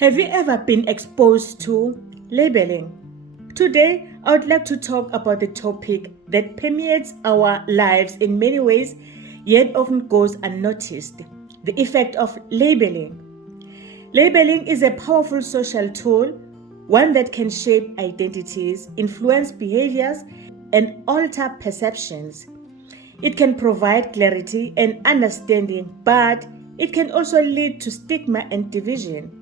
Have you ever been exposed to labeling? Today, I would like to talk about the topic that permeates our lives in many ways, yet often goes unnoticed: the effect of labeling. Labeling is a powerful social tool, one that can shape identities, influence behaviors, and alter perceptions. It can provide clarity and understanding, but it can also lead to stigma and division.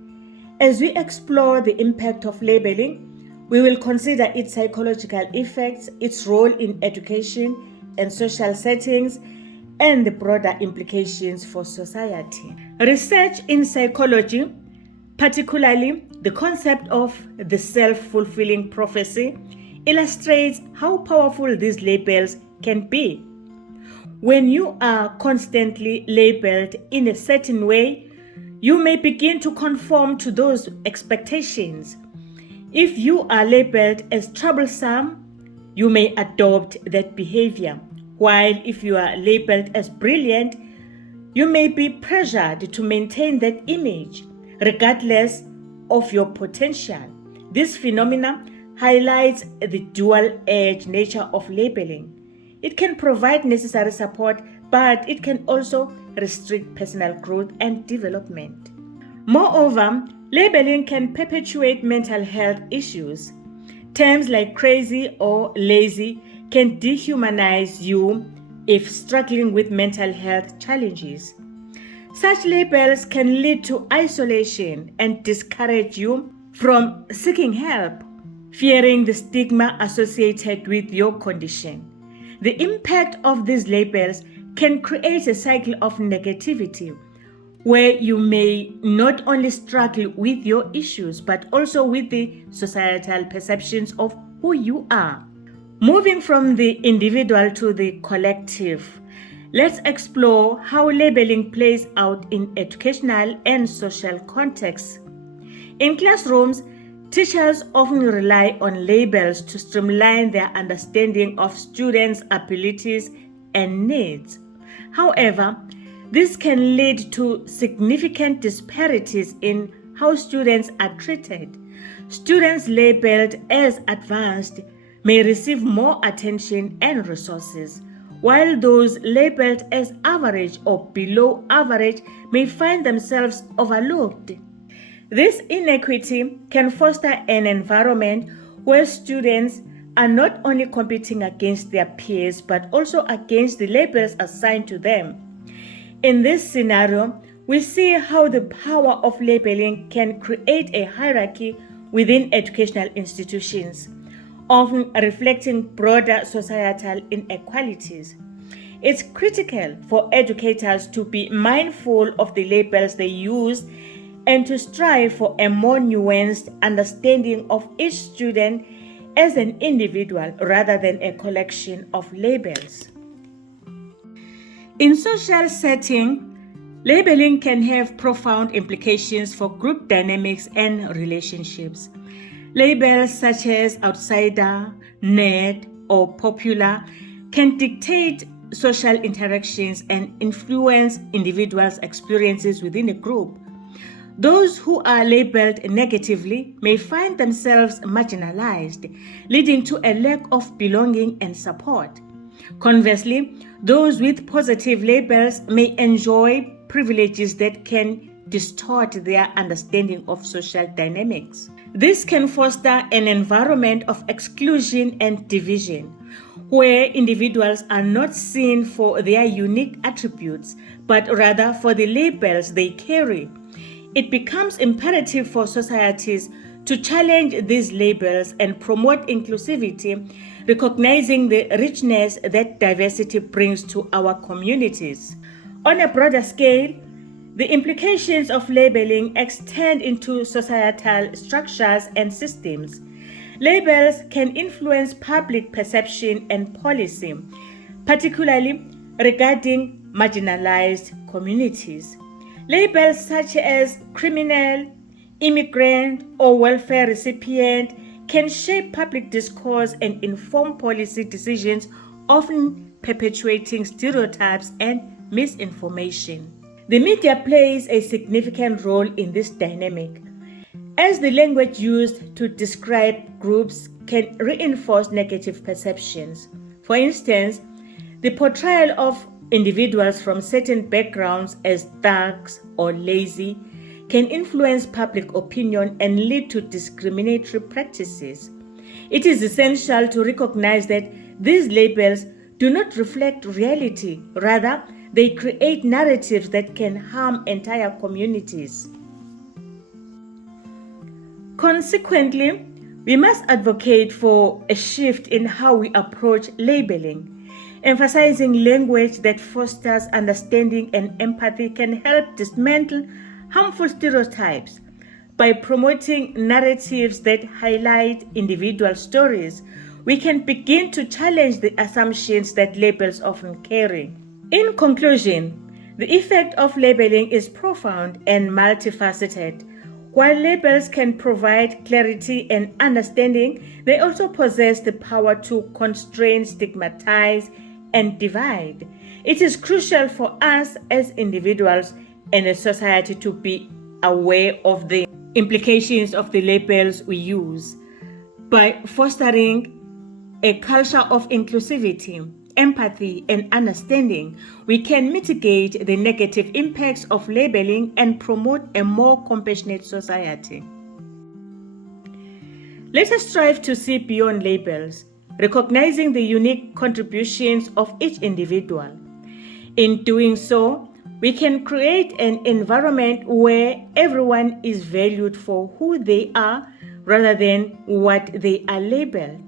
As we explore the impact of labeling, we will consider its psychological effects, its role in education and social settings, and the broader implications for society. Research in psychology, particularly the concept of the self-fulfilling prophecy, illustrates how powerful these labels can be. When you are constantly labeled in a certain way, you may begin to conform to those expectations. If you are labeled as troublesome, you may adopt that behavior, while if you are labeled as brilliant, you may be pressured to maintain that image, regardless of your potential. This phenomenon highlights the dual-edged nature of labeling. It can provide necessary support, but it can also restrict personal growth and development. Moreover, labeling can perpetuate mental health issues. Terms like crazy or lazy can dehumanize you if struggling with mental health challenges. Such labels can lead to isolation and discourage you from seeking help, fearing the stigma associated with your condition. The impact of these labels can create a cycle of negativity where you may not only struggle with your issues but also with the societal perceptions of who you are. Moving from the individual to the collective, let's explore how labeling plays out in educational and social contexts. In classrooms, teachers often rely on labels to streamline their understanding of students' abilities and needs. However, this can lead to significant disparities in how students are treated. Students labeled as advanced may receive more attention and resources, while those labeled as average or below average may find themselves overlooked. This inequity can foster an environment where students are not only competing against their peers but also against the labels assigned to them. In this scenario, we see how the power of labeling can create a hierarchy within educational institutions, often reflecting broader societal inequalities. It's critical for educators to be mindful of the labels they use and to strive for a more nuanced understanding of each student as an individual rather than a collection of labels. In social setting, labeling can have profound implications for group dynamics and relationships. Labels such as outsider, nerd, or popular can dictate social interactions and influence individuals' experiences within a group. Those who are labeled negatively may find themselves marginalized, leading to a lack of belonging and support. Conversely, those with positive labels may enjoy privileges that can distort their understanding of social dynamics. This can foster an environment of exclusion and division, where individuals are not seen for their unique attributes, but rather for the labels they carry. It becomes imperative for societies to challenge these labels and promote inclusivity, recognizing the richness that diversity brings to our communities. On a broader scale, the implications of labeling extend into societal structures and systems. Labels can influence public perception and policy, particularly regarding marginalized communities. Labels such as criminal, immigrant, or welfare recipient can shape public discourse and inform policy decisions, often perpetuating stereotypes and misinformation. The media plays a significant role in this dynamic. as the language used to describe groups can reinforce negative perceptions. For instance, the portrayal of individuals from certain backgrounds as thugs or lazy can influence public opinion and lead to discriminatory practices. It is essential to recognize that these labels do not reflect reality. Rather, they create narratives that can harm entire communities. Consequently, we must advocate for a shift in how we approach labeling. Emphasizing language that fosters understanding and empathy can help dismantle harmful stereotypes. By promoting narratives that highlight individual stories, we can begin to challenge the assumptions that labels often carry. In conclusion, the effect of labeling is profound and multifaceted. While labels can provide clarity and understanding, they also possess the power to constrain, stigmatize, and divide. It is crucial for us as individuals and a society to be aware of the implications of the labels we use. By fostering a culture of inclusivity, empathy, and understanding, we can mitigate the negative impacts of labeling and promote a more compassionate society. Let us strive to see beyond labels, recognizing the unique contributions of each individual. In doing so, we can create an environment where everyone is valued for who they are rather than what they are labeled.